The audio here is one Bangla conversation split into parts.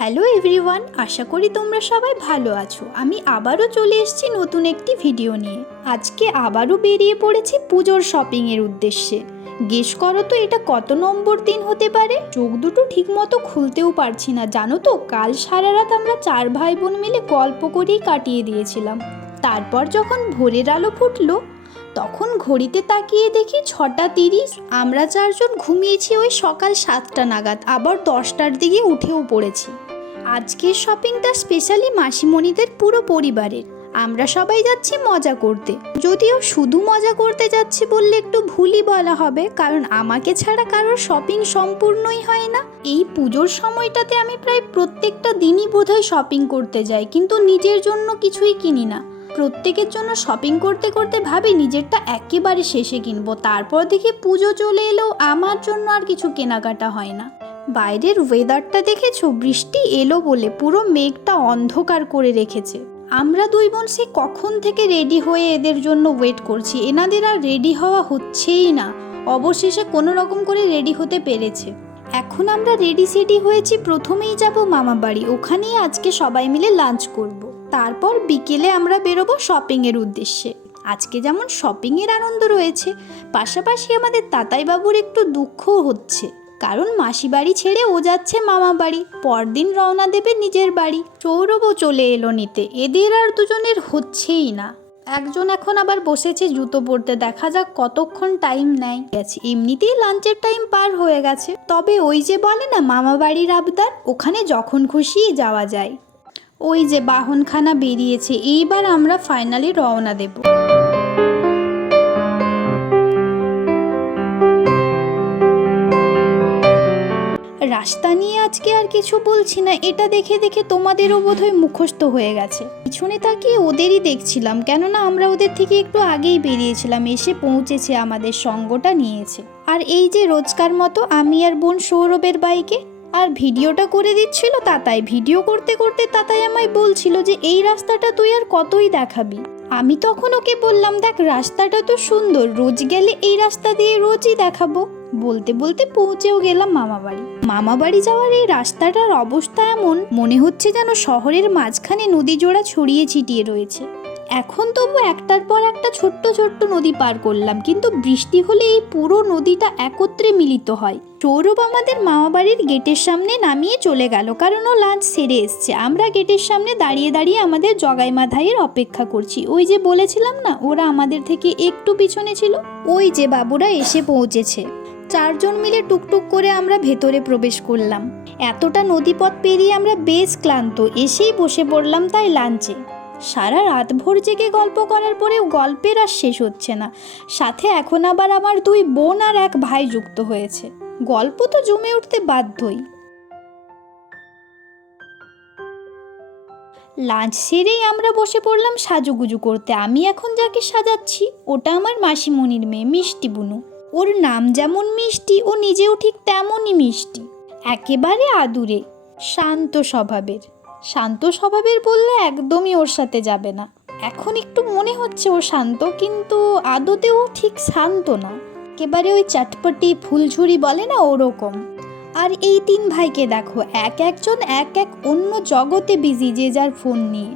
হ্যালো এভরিওয়ান আশা করি তোমরা সবাই ভালো আছো। আমি আবারও চলে এসেছি নতুন একটি ভিডিও নিয়ে। আজকে আবারও বেরিয়ে পড়েছি পুজোর শপিংয়ের উদ্দেশ্যে। গেস করো তো এটা কত নম্বর দিন হতে পারে? চোখ দুটো ঠিকমতো খুলতেও পারছি না, জানো তো? কাল সারা রাত আমরা চার ভাই বোন মিলে গল্প করেই কাটিয়ে দিয়েছিলাম। তারপর যখন ভোরের আলো ফুটলো, তখন ঘড়িতে তাকিয়ে দেখি ছটা তিরিশ, আমরা চারজন ঘুমিয়েছি ওই সকাল সাতটা নাগাদ, আবার দশটার দিকে উঠেও পড়েছি। আজকের শপিংটা স্পেশালি মাসিমণিদের পুরো পরিবারের। আমরা সবাই যাচ্ছি মজা করতে। যদিও শুধু মজা করতে যাচ্ছি বললে একটু ভুলই বলা হবে, কারণ আমাকে ছাড়া কারোর শপিং সম্পূর্ণই হয় না। এই পুজোর সময়টাতে আমি প্রায় প্রত্যেকটা দিনই বোধহয় শপিং করতে যাই, কিন্তু নিজের জন্য কিছুই কিনি না। প্রত্যেকের জন্য শপিং করতে করতে ভাবি নিজেরটা একেবারে শেষে কিনবো, তারপর দেখি পুজো চলে এলেও আমার জন্য আর কিছু কেনাকাটা হয় না। বাইরের ওয়েদারটা দেখেছ? বৃষ্টি এলো বলে পুরো মেঘটা অন্ধকার করে রেখেছে। আমরা দুই বোন সে কখন থেকে রেডি হয়ে এদের জন্য ওয়েট করছি? এনাদের আর রেডি হওয়া হচ্ছেই না। অবশেষে কোনো রকম করে রেডি হতে পেরেছে। এখন আমরা রেডি সেডি হয়েছি, প্রথমেই যাব মামা বাড়ি। ওখানেই আজকে সবাই মিলে লাঞ্চ করব। তারপর বিকেলে আমরা বেরোবো শপিংয়ের উদ্দেশ্যে। আজকে যেমন শপিংয়ের আনন্দ রয়েছে, পাশাপাশি আমাদের তাতাই বাবুর একটু দুঃখও হচ্ছে। কারণ মাসি বাড়ি ছেড়ে ও যাচ্ছে মামা বাড়ি। পরদিন রওনা দেবে নিজের বাড়ি। সৌরভও চলে এলো নিতে। এদের আর দুজনের হচ্ছেই না। একজন এখন আবার বসেছে জুতো পরতে। দেখা যাক কতক্ষণ টাইম নেয়। গেছে। এমনিতেই লাঞ্চের টাইম পার হয়ে গেছে। তবে ওই যে বলে না, মামা বাড়ির আবদার, ওখানে যখন খুশি যাওয়া যায়। ওই যে বাহনখানা বেরিয়েছে। এইবার আমরা ফাইনালি রওনা দেবো। রাস্তা নিয়ে আজকে আর কিছু বলছি না, এটা দেখে দেখে তোমাদেরও বোধহয় মুখস্থ হয়ে গেছে। পিছনে তাকিয়ে ওদেরই দেখছিলাম, কেননা আমরা ওদের থেকে একটু আগেই বেরিয়েছিলাম, এসে পৌঁছেছে আমাদের সঙ্গটা নিয়েছে। আর এই যে রোজকার মতো আমি আর বোন সৌরভের বাইকে, আর ভিডিওটা করে দিচ্ছিল তাতাই, ভিডিও করতে করতে তাতাই আমায় বলছিল যে, এই রাস্তাটা তুই আর কতই দেখাবি? আমি তখন ওকে বললাম, দেখ, রাস্তাটা তো সুন্দর, রোজ গেলে এই রাস্তা দিয়ে রোজই দেখাবো। বলতে বলতে পৌঁছেও গেলাম মামা বাড়ি মামা বাড়ি যাওয়ার এই রাস্তাটার অবস্থা এমন, মনে হচ্ছে যেন শহরের মাঝখানে নদী জোড়া ছড়িয়ে ছিটিয়ে রয়েছে। এখন তবু একটার পর একটা ছোট্ট ছোট্ট নদী পার করলাম, কিন্তু বৃষ্টি হলে এই পুরো নদীটা একত্রে মিলিত হয়। সৌরভ আমাদের মামা বাড়ির গেটের সামনে নামিয়ে চলে গেল, কারণ ও লাঞ্চ সেরে এসছে। আমরা গেটের সামনে দাঁড়িয়ে দাঁড়িয়ে আমাদের জগাই মাধাইয়ের অপেক্ষা করছি। ওই যে বলেছিলাম না, ওরা আমাদের থেকে একটু পিছনে ছিল? ওই যে বাবুরা এসে পৌঁছেছে। চারজন মিলে টুকটুক করে আমরা ভেতরে প্রবেশ করলাম। এতটা নদীপথ পেরিয়ে আমরা বেশ ক্লান্ত, এসেই বসে পড়লাম তাই লাঞ্চে। সারা রাত ভোর জেগে গল্প করার পরেও গল্পের আর শেষ হচ্ছে না। সাথে এখন আবার আমার দুই বোন আর এক ভাই যুক্ত হয়েছে। গল্প তো জমে উঠতে বাধ্যই। লাঞ্চ সেরেই আমরা বসে পড়লাম সাজুগুজু করতে। আমি এখন যাকে সাজাচ্ছি, ওটা আমার মাসিমণির মেয়ে, মিষ্টি বুনু। ওর নাম যেমন মিষ্টি ও নিজেও ঠিক তেমনই মিষ্টি। একেবারে আদুরে, শান্ত স্বভাবের। শান্ত স্বভাবের বললে একদমই ওর সাথে যাবে না। এখন একটু মনে হচ্ছে ও শান্ত, কিন্তু আদতেও ঠিক শান্ত না। একেবারে ওই চটপটি ফুলঝুরি বলে না ওরকম। আর এই তিন ভাইকে দেখো, এক একজন, এক এক অন্য জগতে বিজি যে যার ফোন নিয়ে।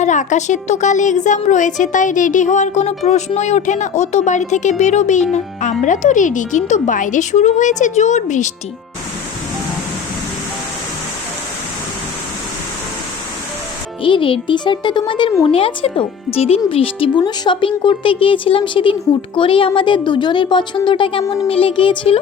আর আকাশের তো কাল এক্সাম রয়েছে, তাই রেডি হওয়ার কোনো প্রশ্নই ওঠে না। ও তো বাড়ি থেকে বেরোবেই না। আমরা তো রেডি কিন্তু বাইরে শুরু হয়েছে জোর বৃষ্টি। এই রেড টি শার্টটা তোমাদের মনে আছে তো? যেদিন বৃষ্টি বুনো শপিং করতে গিয়েছিলাম, সেদিন হুট করেই আমাদের দুজনের পছন্দটা কেমন মিলে গিয়েছিল?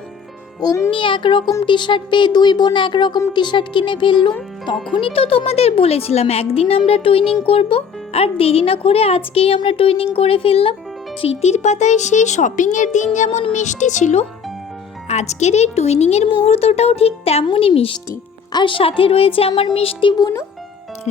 অমনি একরকম টি শার্ট পেয়ে দুই বোন একরকম টি শার্ট কিনে ফেললুম। তখনই তো তোমাদের বলেছিলাম, একদিন আমরা টুইনিং করব। আর দেরি না করে আজকেই আমরা টুইনিং করে ফেললাম। স্মৃতির পাতায় সেই শপিংয়ের দিন যেমন মিষ্টি ছিল, আজকের এই টুইনিংয়ের মুহূর্তটাও ঠিক তেমনই মিষ্টি। আর সাথে রয়েছে আমার মিষ্টি বুনু।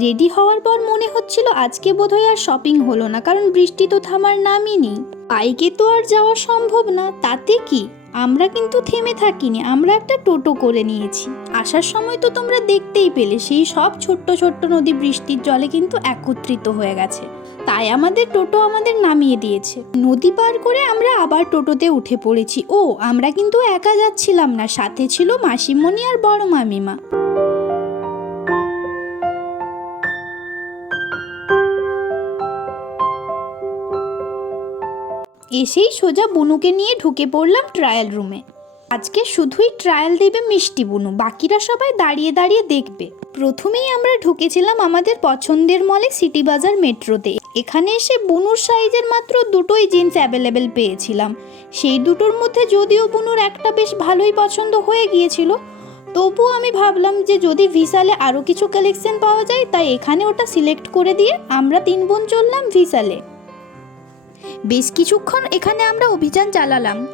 রেডি হওয়ার পর মনে হচ্ছিল আজকে বোধহয় আর শপিং হলো না, কারণ বৃষ্টি তো থামার নামই নেই। বাইকে তো আর যাওয়া সম্ভব না, তাতে কি? আমরা কিন্তু থেমে থাকিনি, আমরা একটা টোটো করে নিয়েছি। আসার সময় তো তোমরা দেখতেই পেলে, সেই সব ছোট্ট ছোট্ট নদী বৃষ্টির জলে কিন্তু একত্রিত হয়ে গেছে। তাই আমাদের টোটো আমাদের নামিয়ে দিয়েছে। নদী পার করে আমরা আবার টোটোতে উঠে পড়েছি। ও, আমরা কিন্তু একা যাচ্ছিলাম না, সাথে ছিল মাসিমণি আর বড় মামিমা। এসেই সোজা বুনুকে নিয়ে ঢুকে পড়লাম ট্রায়াল রুমে আজকে শুধুই ট্রায়াল দেবে মিষ্টি বুনু, বাকিরা সবাই দাঁড়িয়ে দাঁড়িয়ে দেখবে। প্রথমেই আমরা ঢুকেছিলাম আমাদের পছন্দের মলে সিটি বাজার মেট্রোতে। এখানে এসে বুনুর সাইজের মাত্র দুটোই জিন্স অ্যাভেলেবেল পেয়েছিলাম। সেই দুটোর মধ্যে যদিও বুনুর একটা বেশ ভালোই পছন্দ হয়ে গিয়েছিল, তবুও আমি ভাবলাম যে যদি ভিসালে আরও কিছু কালেকশন পাওয়া যায়, তাই এখানে ওটা সিলেক্ট করে দিয়ে আমরা তিন বোন চললাম ভিসালে বেশ কিছুক্ষণ এখানে আমরা অভিযান চালালাম।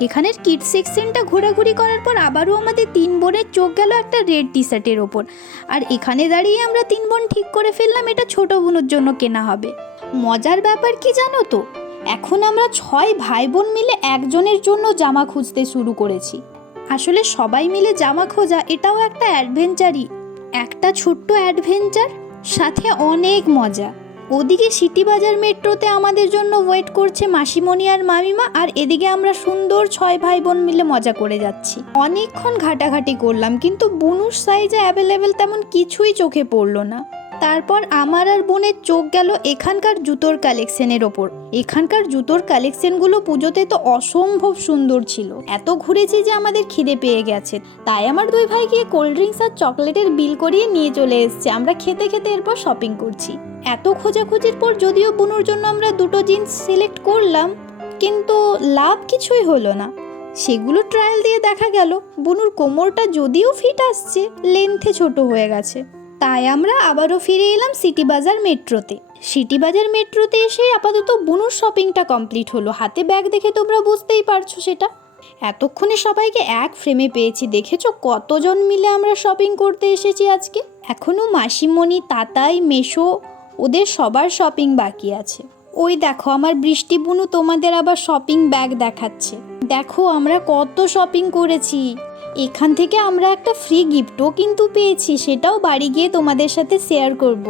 এখানের কিড সেকশনটা ঘোরাঘুরি করার পর আবারও আমাদের তিন বোনের চোখ গেল একটা রেড টি শার্টের ওপর। আর এখানে দাঁড়িয়ে আমরা তিন বোন ঠিক করে ফেললাম এটা ছোট বোনের জন্য কেনা হবে। মজার ব্যাপার কি জানো তো? এখন আমরা ছয় ভাই বোন মিলে একজনের জন্য জামা খুঁজতে শুরু করেছি। আসলে সবাই মিলে জামা খোঁজা এটাও একটা অ্যাডভেঞ্চারই একটা ছোট্ট অ্যাডভেঞ্চার সাথে অনেক মজা। ওদিকে সিটি বাজার মেট্রোতে আমাদের জন্য ওয়েট করছে মাসিমণি আর মামিমা, আর এদিকে আমরা সুন্দর ছয় ভাই বোন মিলে মজা করে যাচ্ছি। অনেকক্ষণ ঘাটাঘাটি করলাম, কিন্তু বুনুর সাইজে অ্যাভেলেবেল তেমন কিছুই চোখে পড়ল না। তারপর আমার আর বোনের চোখ গেল এখানকার জুতোর কালেকশনের ওপর। এখানকার জুতোর কালেকশনগুলো পুজোতে তো অসম্ভব সুন্দর ছিল। এত ঘুরেছি যে আমাদের খিদে পেয়ে গেছে। তাই আমার দুই ভাই গিয়ে কোল্ড ড্রিঙ্কস আর চকলেটের বিল করিয়ে নিয়ে চলে এসছে। আমরা খেতে খেতে এরপর শপিং করছি। এত খোঁজাখুঁজির পর যদিও বুনুর জন্য আমরা দুটো জিন্স সিলেক্ট করলাম, কিন্তু লাভ কিছুই হলো না। সেগুলো ট্রায়াল দিয়ে দেখা গেল। বুনুর কোমরটা যদিও ফিট আসছে, লেন্থে ছোট হয়ে গেছে। তাই আমরা আবারও ফিরে এলাম সিটি বাজার মেট্রোতে। সিটি বাজার মেট্রোতে এসে আপাতত বুনুর শপিংটা কমপ্লিট হলো। হাতে ব্যাগ দেখে তোমরা বুঝতেই পারছ সেটা। এতক্ষণে সবাইকে এক ফ্রেমে পেয়েছি। দেখেছ কতজন মিলে আমরা শপিং করতে এসেছি আজকে? এখনও মাসিমণি, তাতাই, মেশো, ওদের সবার শপিং বাকি আছে। ওই দেখো, আমার বৃষ্টি বুনু তোমাদের আবার শপিং ব্যাগ দেখাচ্ছে। দেখো, আমরা কত শপিং করেছি। এখান থেকে আমরা একটা ফ্রি গিফটও কিন্তু পেয়েছি, সেটাও বাড়ি গিয়ে তোমাদের সাথে শেয়ার করব।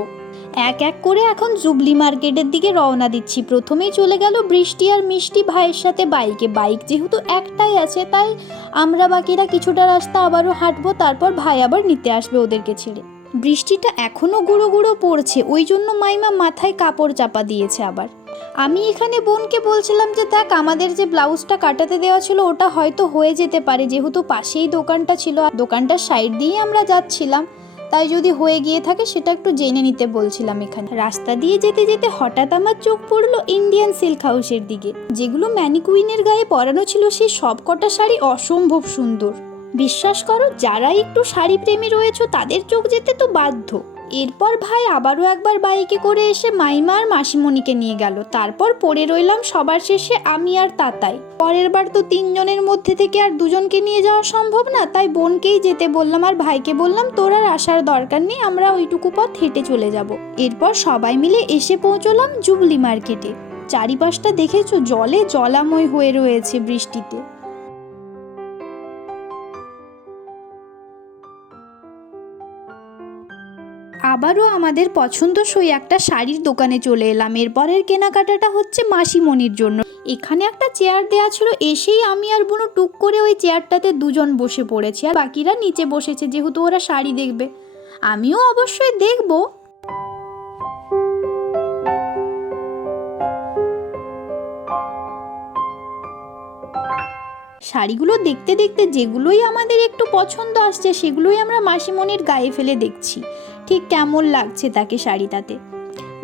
এক এক করে এখন জুবলি মার্কেটের দিকে রওনা দিচ্ছি। প্রথমেই চলে গেল বৃষ্টি আর মিষ্টি ভাইয়ের সাথে বাইকে। বাইক যেহেতু একটাই আছে, তাই আমরা বাকিরা কিছুটা রাস্তা আবারও হাঁটবো, তারপর ভাই আবার নিতে আসবে ওদেরকে ছেড়ে। বৃষ্টিটা এখনও গুঁড়ো গুঁড়ো পড়ছে, ওই জন্য মাইমা মাথায় কাপড় চাপা দিয়েছে আবার। আমি এখানে বোনকে বলছিলাম যে, দেখ, আমাদের যে ব্লাউজটা কাটাতে দেওয়া ছিল, ওটা হয়তো হয়ে যেতে পারে। যেহেতু পাশেই দোকানটা ছিল, আর দোকানটার সাইড দিয়েই আমরা যাচ্ছিলাম। তাই যদি হয়ে গিয়ে থাকে, সেটা একটু জেনে নিতে বলছিলাম এখানে। রাস্তা দিয়ে যেতে যেতে হঠাৎ আমার চোখ পড়ল ইন্ডিয়ান সিল্ক হাউসের দিকে। যেগুলো ম্যানিকুইনের গায়ে পরানো ছিল সেই সব কটা শাড়ি অসম্ভব সুন্দর। বিশ্বাস করো, যারা একটু শাড়ি প্রেমী রয়েছে, তাদের চোখ যেতে তো বাধ্য। এরপর ভাই আবারও একবার বাইকে করে এসে মাইমা আর মাসিমণিকে নিয়ে গেল। তারপর পড়ে রইলাম সবার শেষে আমি আর তাতাই। পরের বার তো তিনজনের মধ্যে থেকে আর দুজনকে নিয়ে যাওয়া সম্ভব না, তাই বোনকেই যেতে বললাম আর ভাইকে বললাম, তোর আর আসার দরকার নেই, আমরা ওইটুকু পথ হেঁটে চলে যাব। এরপর সবাই মিলে এসে পৌঁছলাম জুবলি মার্কেটে। চারিপাশটা দেখেছ? জলে জলাময় হয়ে রয়েছে বৃষ্টিতে। আবারও আমাদের পছন্দসই একটা শাড়ির দোকানে চলে এলাম। এরপরের কেনাকাটাটা হচ্ছে মাসিমণির জন্য। এখানে একটা চেয়ার দেয়া ছিল, এসেই আমি আর বোনো টুক করে ওই চেয়ারটাতে দুজন বসে পড়েছি। আর বাকিরা নিচে বসেছে, যেহেতু ওরা শাড়ি দেখবে। আমিও অবশ্যই দেখব। শাড়িগুলো দেখতে দেখতে যেগুলোই আমাদের একটু পছন্দ আসছে, সেগুলোই আমরা মাসিমণির গায়ে ফেলে দেখছি। ঠিক কেমন লাগছে তাকে শাড়িটাতে?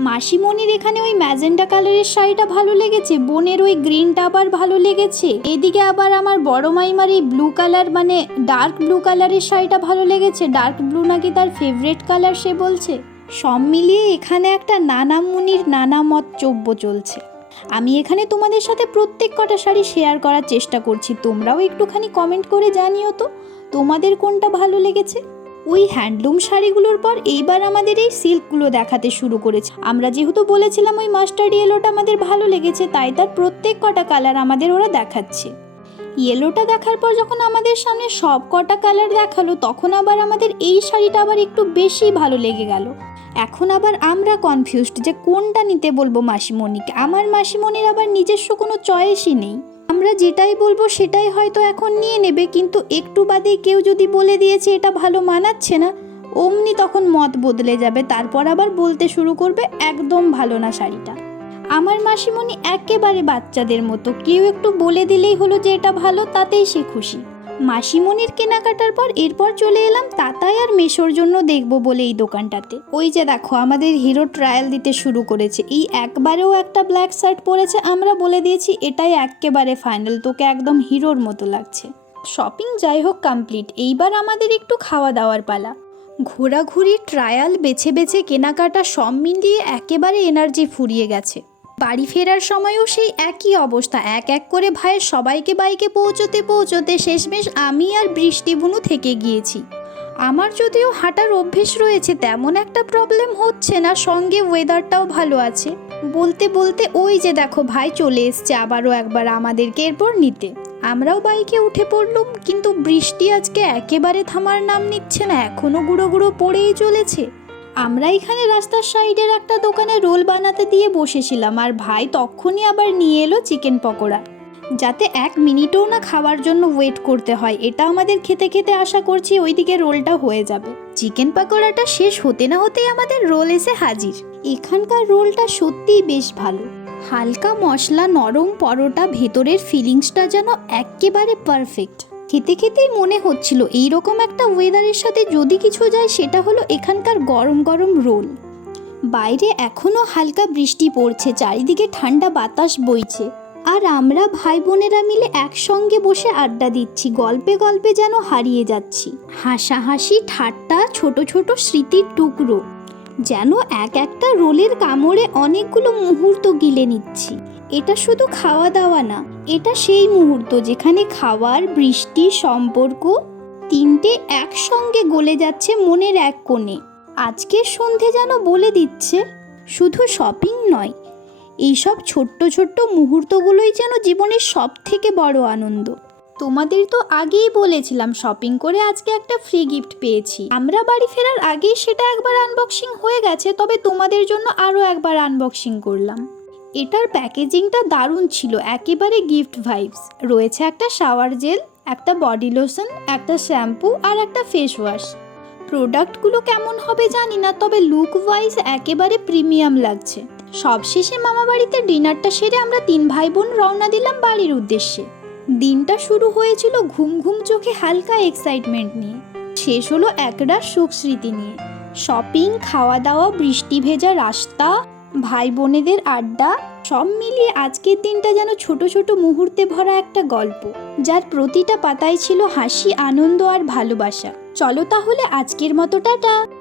মাসিমণির এখানে ওই ম্যাজেন্টা কালারের শাড়িটা ভালো লেগেছে, বোনের ওই গ্রিনটা আবার ভালো লেগেছে। এদিকে আবার আমার বড় মাইমার এই ব্লু কালার মানে ডার্ক ব্লু কালারের শাড়িটা ভালো লেগেছে। ডার্ক ব্লু নাকি তার ফেভারেট কালার সে বলছে। সব মিলিয়ে এখানে একটা নানা মুনির নানা মত চব্য চলছে। আমি এখানে তোমাদের সাথে প্রত্যেক কটা শাড়ি শেয়ার করার চেষ্টা করছি। তোমরাও একটুখানি কমেন্ট করে জানিও তো, তোমাদের কোনটা ভালো লেগেছে? ওই হ্যান্ডলুম শাড়িগুলোর পর এইবার আমাদের এই সিল্কগুলো দেখাতে শুরু করেছে। আমরা যেহেতু বলেছিলাম ওই মাস্টার্ড ইয়েলোটা আমাদের ভালো লেগেছে, তাই তার প্রত্যেক কটা কালার আমাদের ওরা দেখাচ্ছে। ইয়েলোটা দেখার পর যখন আমাদের সামনে সব কটা কালার দেখাল, তখন আবার আমাদের এই শাড়িটা আবার একটু বেশি ভালো লেগে গেল। এখন আবার আমরা কনফিউজড যে কোনটা নিতে বলব মাসিমণিকে। আমার মাসিমণির আবার নিজস্ব কোনো চয়েসই নেই। আমরা যেটাই বলব সেটাই হয়তো এখন নিয়ে নেবে, কিন্তু একটু বাদে কেউ যদি বলে দিয়েছে এটা ভালো মানাচ্ছে না, অমনি তখন মত বদলে যাবে। তারপর আবার বলতে শুরু করবে, একদম ভালো না শাড়িটা। আমার মাসিমণি একেবারে বাচ্চাদের মতো। কেউ একটু বলে দিলেই হলো যে এটা ভালো, তাতেই সে খুশি। মাসিমণির কেনাকাটার পর এরপর চলে এলাম তাতাই আর মেশোর জন্য দেখব বলে এই দোকানটাতে। ওই যে দেখো, আমাদের হিরো ট্রায়াল দিতে শুরু করেছে। এই একবারেও একটা ব্ল্যাক শার্ট পরেছে, আমরা বলে দিয়েছি এটাই একেবারে ফাইনাল, তোকে একদম হিরোর মতো লাগছে। শপিং যাই হোক কমপ্লিট, এইবার আমাদের একটু খাওয়া দাওয়ার পালা। ঘোরাঘুরি, ট্রায়াল, বেছে বেছে কেনাকাটা সব মিলিয়ে একেবারে এনার্জি ফুরিয়ে গেছে। বাড়ি ফেরার সময়ও সেই একই অবস্থা। এক এক করে ভাইয়ের সবাইকে বাইকে পৌঁছতে পৌঁছতে শেষমেশ আমি আর বৃষ্টি বুনু থেকে গিয়েছি। আমার যদিও হাঁটার অভ্যেস রয়েছে, তেমন একটা প্রবলেম হচ্ছে না, সঙ্গে ওয়েদারটাও ভালো আছে। বলতে বলতে ওই যে দেখো, ভাই চলে এসছে আবারও একবার আমাদেরকে এরপর নিতে। আমরাও বাইকে উঠে পড়লুম, কিন্তু বৃষ্টি আজকে একেবারে থামার নাম নিচ্ছে না, এখনও গুঁড়ো গুঁড়ো পড়েই চলেছে। আমরা এখানে রাস্তার সাইডের একটা দোকানে রোল বানাতে দিয়ে বসেছিলাম আর ভাই তখনই আবার নিয়ে এলো চিকেন পকোড়া। যাতে এক মিনিটও না খাওয়ার জন্য ওয়েট করতে হয়, এটা আমাদের খেতে খেতে আশা করছি ওইদিকে রোলটা হয়ে যাবে। চিকেন পকোড়াটা শেষ হতে না হতেই আমাদের রোল এসে হাজির। এখানকার রোলটা সত্যিই বেশ ভালো। হালকা মশলা, নরম পরোটা, ভেতরের ফিলিংসটা যেন একেবারে পারফেক্ট খেতে খেতেই মনে হচ্ছিল এই রকম একটা ওয়েদারের সাথে যদি কিছু যায়, সেটা হলো এখানকার গরম গরম রোল। বাইরে এখনও হালকা বৃষ্টি পড়ছে, চারিদিকে ঠান্ডা বাতাস বইছে। আর আমরা ভাই বোনেরা মিলে একসঙ্গে বসে আড্ডা দিচ্ছি, গল্পে গল্পে যেন হারিয়ে যাচ্ছি। হাসাহাসি, ঠাট্টা, ছোট ছোট স্মৃতির টুকরো। যেন এক একটা রোলের কামড়ে অনেকগুলো মুহূর্ত গিলে নিচ্ছি। এটা শুধু খাওয়া দাওয়া না, এটা সেই মুহূর্ত যেখানে খাওয়ার, বৃষ্টি, সম্পর্ক তিনটে একসঙ্গে গলে যাচ্ছে মনের এক কোণে। আজকের সন্ধে যেন বলে দিচ্ছে, শুধু শপিং নয়, এইসব ছোট্ট ছোট্ট মুহূর্তগুলোই যেন জীবনের সব থেকে বড় আনন্দ। তোমাদের তো আগেই বলেছিলাম শপিং করে আজকে একটা ফ্রি গিফট পেয়েছি। আমরা বাড়ি ফেরার আগেই সেটা একবার আনবক্সিং হয়ে গেছে, তবে তোমাদের জন্য আরও একবার আনবক্সিং করলাম। এটার প্যাকেজিংটা দারুণ ছিল, একেবারে গিফট ভাইবস রয়েছে একটা শাওয়ার জেল একটা বডি লোশন একটা শ্যাম্পু আর একটা ফেস ওয়াশ প্রোডাক্টগুলো কেমন হবে জানি না, তবে লুক ওয়াইজ একেবারে প্রিমিয়াম লাগছে। সবশেষে মামা বাড়িতে ডিনারটা সেরে আমরা তিন ভাই বোন রওনা দিলাম বাড়ির উদ্দেশ্যে। দিনটা শুরু হয়েছিল ঘুম ঘুম চোখে হালকা এক্সাইটমেন্ট নিয়ে। শেষ হলো একরা সুখ স্মৃতি নিয়ে। শপিং খাওয়া দাওয়া বৃষ্টি ভেজা রাস্তা ভাই বোনেদের আড্ডা, সব মিলিয়ে আজকের দিনটা যেন ছোট ছোট মুহূর্তে ভরা একটা গল্প, যার প্রতিটা পাতায় ছিল হাসি, আনন্দ আর ভালোবাসা। চলো তাহলে আজকের মতো, টাটা!